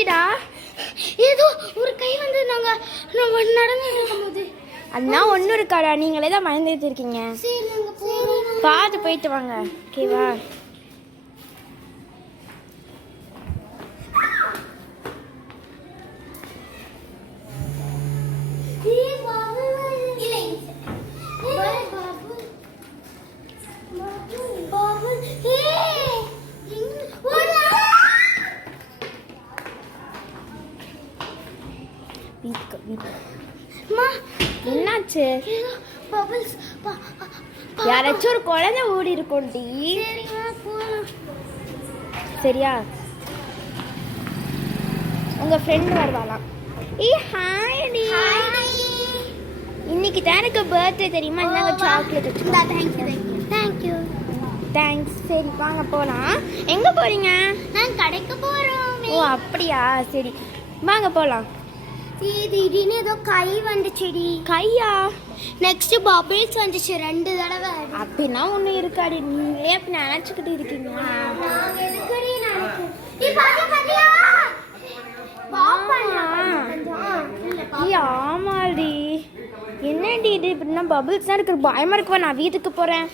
என்னாச்சுடா? ஏதோ ஒரு கை வந்து நாங்க நடந்துட்டு இருக்கும்போது அதெல்லாம் ஒன்றும் இருக்காடா, நீங்களே தான் பயந்துட்டு இருக்கீங்க. சரி நாங்க போறோம். பார்த்து போயிட்டு வாங்க, ஓகேவா? என்னாச்சு? யாராச்சும் ஒரு குழந்தை ஓடி இருக்கோண்டி. சரியா? உங்க ஃப்ரெண்ட் வருவாளாம். ஹாய்டி. இன்னைக்கு தான் எனக்கு பர்த்டே தெரியுமா? இந்தாங்க சாக்லேட். தேங்க்யூ. தேங்க்ஸ். சரி வாங்க போலாம். எங்க போறீங்க? நான் கடைக்கு போறோம். ஓ அப்படியா, சரி வாங்க போலாம். திடீர்னு ஏதோ கை வந்துச்சுடி. கையா? நெக்ஸ்ட் பபிள்ஸ் வந்துச்சு 2 தடவை. அப்படின்னா ஒண்ணு இருக்காடி, நீங்களே அப்படி நினைச்சுக்கிட்டு இருக்கீங்க. ஆமாடி, என்னடி இது இப்படின்னா பபிள்ஸ் தான் இருக்கு, பயமா இருக்குவா. நான் வீட்டுக்கு போறேன்.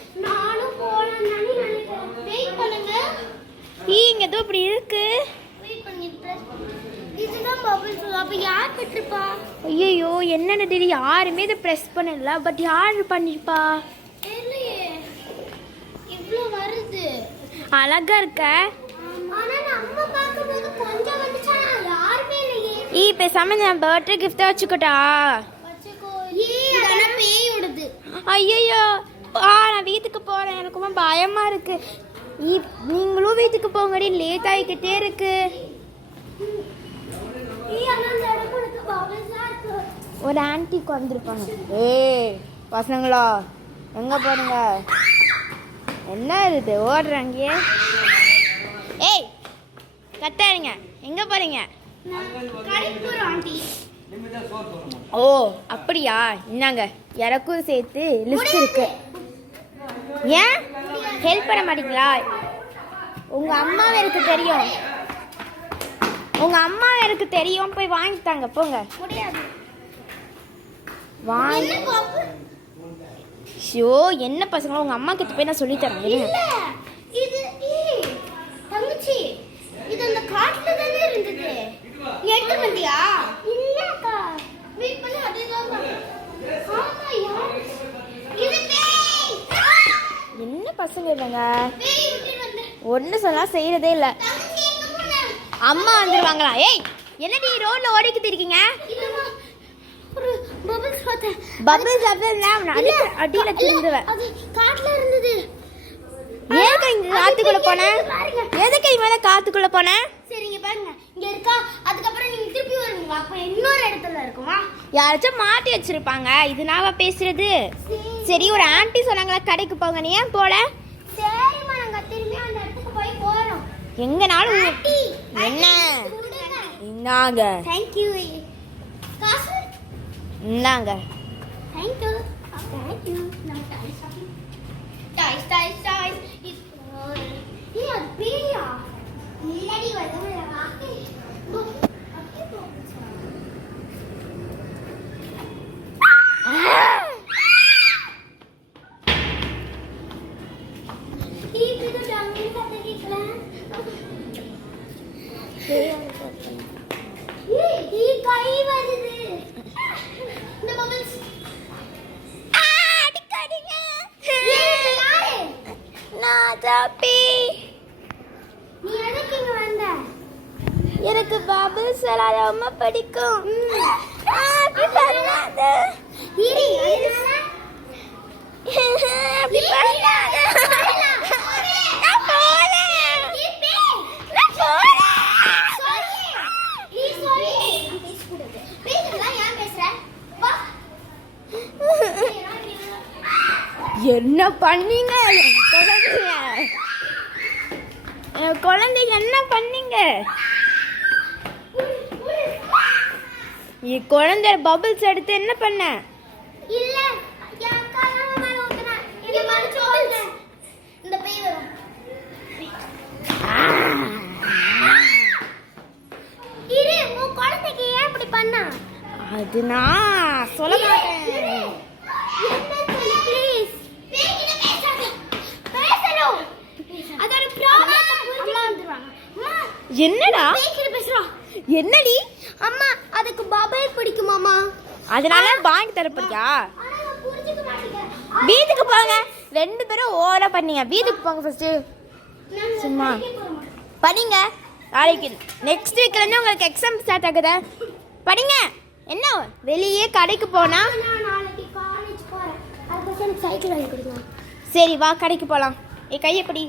இங்க ஏதோ இப்படி இருக்கு. ஐயோ என்னன்னு யாருமே இதை பிரஸ் பண்ணல, பட் யாரு பண்ணிருப்பா? அழகா இருக்க. பேசாம நான் பர்த்டே கிஃப்டா வச்சுக்கட்டா? ஐயோ நான் வீட்டுக்கு போறேன், எனக்கு பயமா இருக்கு. நீங்களும் வீட்டுக்கு போங்கடி, லேட் ஆகிக்கிட்டே இருக்கு. ஒரு ஆன்டிக்கு வந்திருப்பாங்க. ஏய் பசங்களா, எங்க போறீங்க? என்ன இது ஓடுறாங்க? ஏய் கத்தாருங்க, எங்க போறீங்க? ஓ அப்படியா, இன்னாங்க எனக்கும் சேர்த்து லிஸ்ட் இருக்கு. ஏன் ஹெல்ப் பண்ண மாட்டீங்களா? உங்க அம்மாவை எனக்கு தெரியும், உங்க அம்மா எனக்கு தெரியும், போய் வாங்கிட்டாங்க போங்க. ஷோ என்ன பசங்க, உங்க அம்மா கிட்ட போய் நான் சொல்லி தரேன். இது தங்கச்சி, இது அந்த காட்டுல தானே இருந்தது, எடுத்து வந்தியா? இல்லக்கா, வெயிட் பண்ணு, அதேதான். ஆமா யார் இது? பேய். என்ன பசங்க இவங்க, ஒண்ணு சொன்னா செய்யறதே இல்ல. அம்மா வந்துருவாங்களா? ஏய் என்னடி ரோட்ல ஓடிக்கிட்டு இருக்கீங்க? ஒரு பபிள்ஸ் பார்த்தேன். பபிள்ஸ் அடியில திருந்துவேன். அது காட்டுல இருந்தது. ஏன் இங்க காத்துக்குள்ள போன? எதுக்கு இவன காத்துக்குள்ள போன? சரிங்க பாருங்க, இங்க இருக்கா. அதுக்கு அப்புறம் நீங்க திருப்பி வருவீங்க, அப்ப இன்னொரு இடத்துல இருக்குமா? யாராச்சும் மாட்டி வச்சிருப்பாங்க. இது நாவ பேசுறது. சரி ஒரு ஆன்ட்டி சொன்னாங்களா கடைக்கு போங்க, நீ ஏன் போல? சரிமா, நாங்க திரும்பி அந்த இடத்துக்கு போய் போறோம். எங்கனாலும் என்ன இன்னாங்க. Thank you. காசு இன்னாங்க. Thank you. Thank you. நான் டாய்ஸ் ஷாப்பிங். டாய்ஸ். இது அது பேயா? இல்லடி வரதுல வாக்கே. இது டம்மி கட்ட கேக்கல. ஏய் கை வருது. இந்த பபிள்ஸ் அடிக்காதீங்க. ஏய் யாரு? நான் தப்பி. நீ எதுக்கு இங்க வந்த? எனக்கு பபிள்ஸ் எல்லாம் ரொம்ப பிடிக்கும். அப்படி பண்ணாத. இரி அதனால அப்படி பண்ணாத. நான் போறேன். நான் போறேன். என்ன பண்ணீங்க குழந்தை? என்ன பண்ணீங்க? குழந்தை பபிள்ஸ் எடுத்து என்ன பண்ண? இல்ல இந்த பேய் வரும். அது நான் சொல்ல மாட்டேன். ப்ளீஸ் பேய்கிட்ட பேசாத. பேசணும். அதோட ப்ராப்ளம் அம்மா வந்துருவாங்க. அம்மா என்னடா பேய்கிட்ட பேசுறோம். என்னடி? அம்மா அதுக்கு பபைல் பிடிக்குமாமா? அதனால வாங்கி தரப்படியா? ஆனா புரிஞ்சுக்க மாட்டீங்க. வீட்டுக்கு போங்க. 2 பேரும் ஓவரா பண்ணீங்க. வீட்டுக்கு போங்க ஃபர்ஸ்ட். சும்மா படிங்க. நாளைக்கு நெக்ஸ்ட் வீக்ல இருந்து உங்களுக்கு எக்ஸாம் ஸ்டார்ட் ஆகுதா? படிங்க. என்ன வெளியே கடைக்கு போனா? நான் நாளைக்கு காலேஜ் போறேன். அதுக்கு எனக்கு சைக்கிள் வாங்கி கொடுங்க. சரி வா கடைக்கு போலாம். கையப்படி.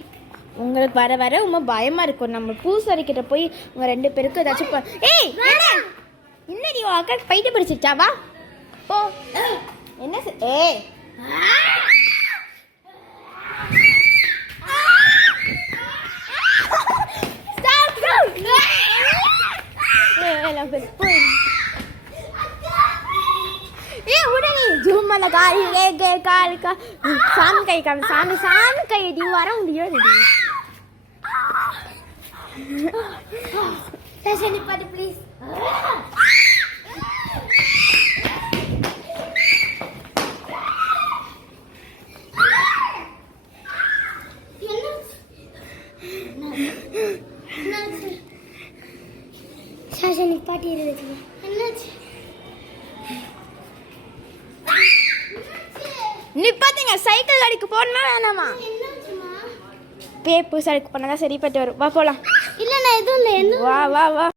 உங்களுக்கு வர வர ரொம்ப பயமா இருக்கும். நம்ம பூசாரிக்கிட்ட போய் உங்க 2 பேருக்கு ஏதாச்சும் ஏய் என்னடி உன் அக்கா பைட்டு பிடிச்சிச்சா? வா போ. என்ன ஏய் சாமி கை சாமி சாமி கை அடி வர முடியாது. நிப்பாட்டு ப்ளீஸ். சாஷா நிப்பாட்டி இருக்கு. என்னாச்சு? நிப்பாத்துங்க. சைக்கிள் கடைக்கு போகணுமா வேணாமா? என்னாச்சுமா? பூசாரிக்கு போனாதான் சரிப்பட்டு வரும். வா போலாம். இல்ல நான் எதுவும் இல்லை. வா வா வா.